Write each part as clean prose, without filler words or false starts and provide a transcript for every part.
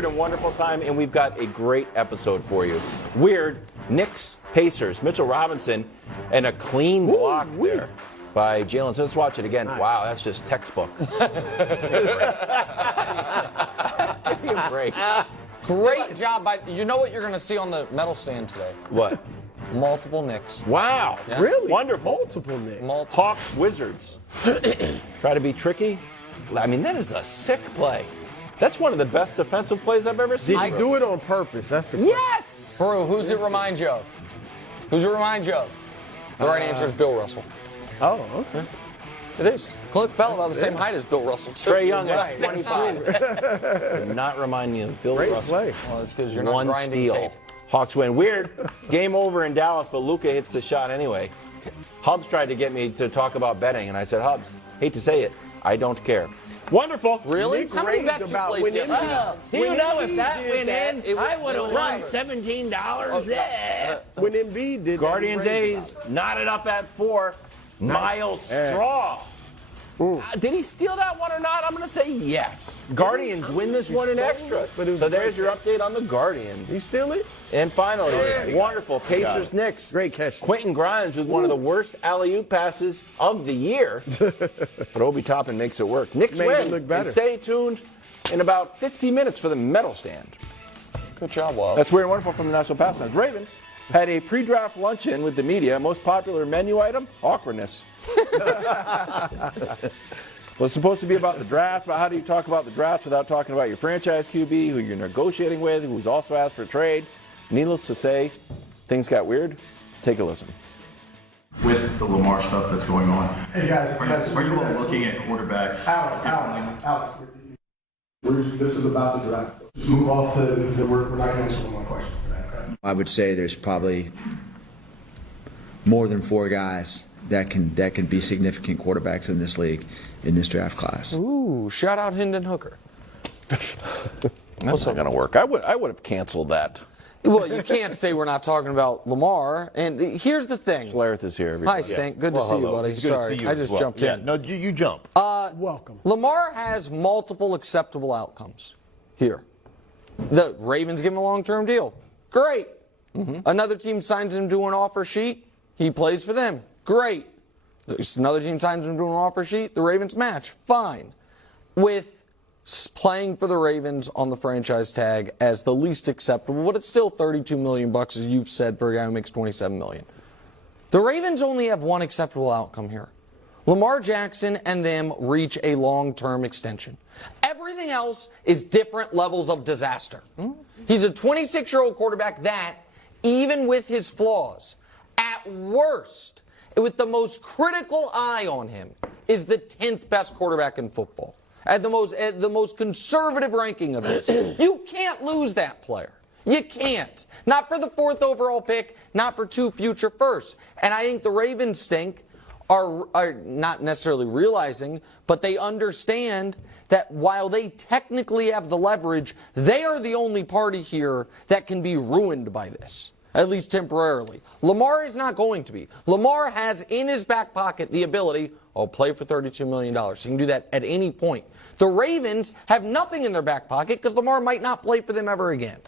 weird and wonderful time, and we've got a great episode for you. Weird, Knicks, Pacers, Mitchell Robinson, and a clean block there by Jalen. So let's watch it again. Nice. Wow, that's just textbook. Give me a break. Great job by, you know what you're going to see on the medal stand today? What? Multiple Knicks. Wow. Yeah. Really? Wonderful. Multiple Knicks. Hawks, Wizards. Try to be tricky. I mean, that is a sick play. That's one of the best defensive plays I've ever seen. Did he do it on purpose? That's the question. Yes! Brew, who's it remind you of? Who's it remind you of? The right answer is Bill Russell. Oh, okay. It is. Clint Bell about the same height as Bill Russell, too. Trae Young at 25. Did not remind me of Bill Russell. Play. Well, it's because you're not One grinding steal. tape. Hawks win. Weird. Game over in Dallas, but Luka hits the shot anyway. Hubs tried to get me to talk about betting, and I said, Hubs, hate to say it, I don't care. Wonderful. Really? Nick How many raved bets you about placed when yesterday? Do you know if Embiid that did went that, in, I would have won right. $17. Yeah. When Embiid did Guardians that, he A's knotted up at 4. Miles Straw. Did he steal that one or not? I'm going to say yes. Guardians win this one in extra. So there's your update on the Guardians. He steal it? And finally, wonderful Pacers Knicks. Great catch. Quentin Grimes with one of the worst alley-oop passes of the year. But Obi Toppin makes it work. Knicks Made it win. look better. And stay tuned in about 50 minutes for the medal stand. Good job, Walt. That's weird and wonderful from the National Pastimes. Ravens had a pre-draft luncheon with the media. Most popular menu item? Awkwardness. Well, it's supposed to be about the draft, but how do you talk about the draft without talking about your franchise QB, who you're negotiating with, who's also asked for a trade? Needless to say, things got weird. Take a listen. With the Lamar stuff that's going on, Hey guys, are you all looking at quarterbacks Alex, this is about the draft. Just move off we're not going to answer one more questions today, okay? I would say there's probably more than 4 guys that can be significant quarterbacks in this league, in this draft class. Ooh, shout out Hendon Hooker. That's not going to work. I would have canceled that. Well, you can't say we're not talking about Lamar. And here's the thing. Schlereth is here, everybody. Hi, Stink. Good to see you, buddy. It's good Sorry, to see you I as just well. jumped Yeah, in. no, you jump. Welcome. Lamar has multiple acceptable outcomes here. The Ravens give him a long-term deal. Great. Another team signs him to an offer sheet. He plays for them. Great. Another team signs him to an offer sheet. The Ravens match. Fine. With playing for the Ravens on the franchise tag as the least acceptable, but it's still $32 million, as you've said, for a guy who makes $27 million. The Ravens only have one acceptable outcome here. Lamar Jackson and them reach a long-term extension. Everything else is different levels of disaster. He's a 26-year-old quarterback that, even with his flaws, at worst, with the most critical eye on him, is the 10th best quarterback in football. At the most conservative ranking of this. You can't lose that player. You can't. Not for the 4th overall pick, not for 2 future firsts. And I think the Ravens stink are not necessarily realizing, but they understand that while they technically have the leverage, they are the only party here that can be ruined by this, at least temporarily. Lamar is not going to be. Lamar has in his back pocket the ability, play for $32 million. He can do that at any point. The Ravens have nothing in their back pocket because Lamar might not play for them ever again.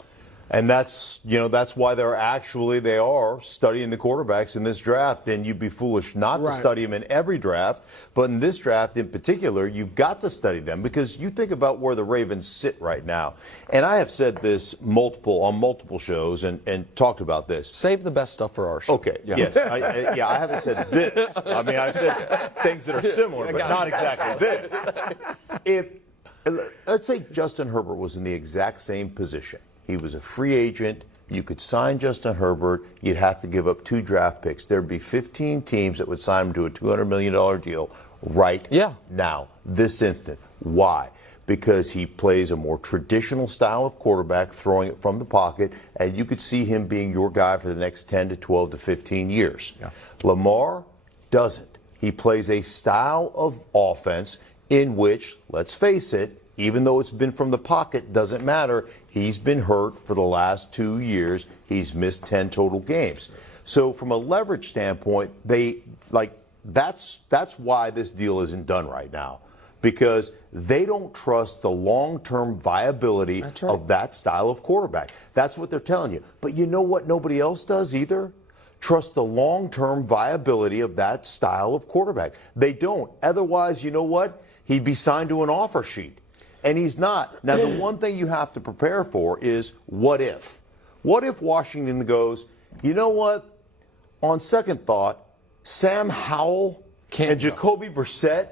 And that's why they are studying the quarterbacks in this draft. And you'd be foolish not to study them in every draft. But in this draft in particular, you've got to study them because you think about where the Ravens sit right now. And I have said this on multiple shows and talked about this. Save the best stuff for our show. Okay, yes. I haven't said this. I mean, I've said things that are similar, but not exactly this. Let's say Justin Herbert was in the exact same position. He was a free agent. You could sign Justin Herbert. You'd have to give up 2 draft picks. There'd be 15 teams that would sign him to a $200 million deal right now, this instant. Why? Because he plays a more traditional style of quarterback, throwing it from the pocket, and you could see him being your guy for the next 10 to 12 to 15 years. Yeah. Lamar doesn't. He plays a style of offense in which, let's face it, even though it's been from the pocket, doesn't matter. He's been hurt for the last 2 years. He's missed 10 total games. So from a leverage standpoint, that's why this deal isn't done right now. because they don't trust the long-term viability That's right. of that style of quarterback. That's what they're telling you. But you know what nobody else does either? Trust the long-term viability of that style of quarterback. They don't. Otherwise, you know what? He'd be signed to an offer sheet. And he's not. Now, the one thing you have to prepare for is what if? What if Washington goes, you know what? On second thought, Sam Howell and Jacoby Brissett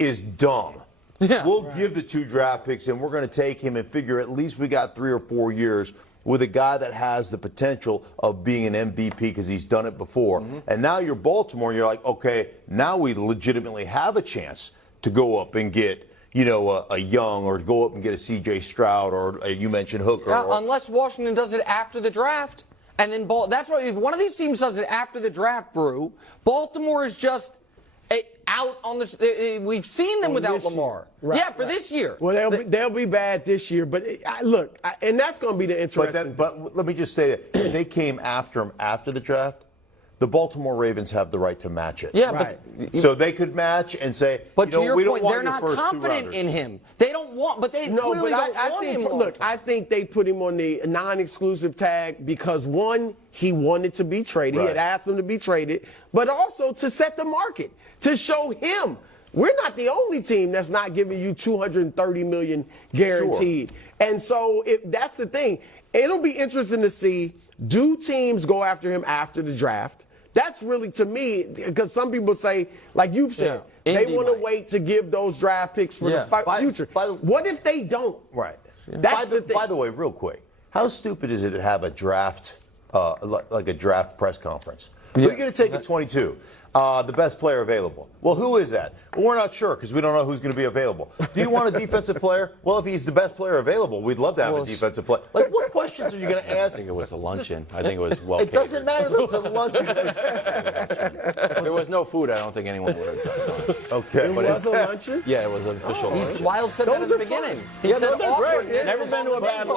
is dumb. Yeah. We'll give the 2 draft picks and we're going to take him and figure at least we got 3 or 4 years with a guy that has the potential of being an MVP because he's done it before. And now you're Baltimore and you're like, okay, now we legitimately have a chance to go up and get, you know, a Young, or go up and get a C.J. Stroud, or you mentioned Hooker. Yeah, or, unless Washington does it after the draft. And then that's why if one of these teams does it after the draft, Brew, Baltimore is just out on the. We've seen them without this year. Lamar. Right, yeah, for this year. Well, they'll be bad this year, but look, and that's going to be the interesting. But let me just say that if they came after him after the draft, the Baltimore Ravens have the right to match it. Yeah, Right. So they could match and say, but you know, to your we point, don't want they're your not first 2 confident rounders. in him. They don't want, but they No, clearly but don't I want think, him. look, I think they put him on the non-exclusive tag because, one, he wanted to be traded. He had Right. asked him to be traded, but also to set the market, to show him we're not the only team that's not giving you $230 million guaranteed. And so that's the thing. It'll be interesting to see, do teams go after him after the draft? That's really, to me, because some people say, like you've said, Yeah. they Indy want to might. wait to give those draft picks for Yeah. the future. What if they don't? Right. That's the thing. By the way, real quick, how stupid is it to have a draft, like a draft press conference? Who are you going to take at 22? The best player available. Well, who is that? Well, we're not sure because we don't know who's going to be available. Do you want a defensive player? Well, if he's the best player available, we'd love to have a defensive player. Like, what questions are you going to ask? I think it was a luncheon. I think it was well. It doesn't matter that it's a luncheon. If there was no food, I don't think anyone would have done it. Okay. It was a luncheon? Yeah, it was an official luncheon. Wild said that Those at the are fun. beginning. He Yeah, said those are great. awkwardness Never was been on to a the bad table.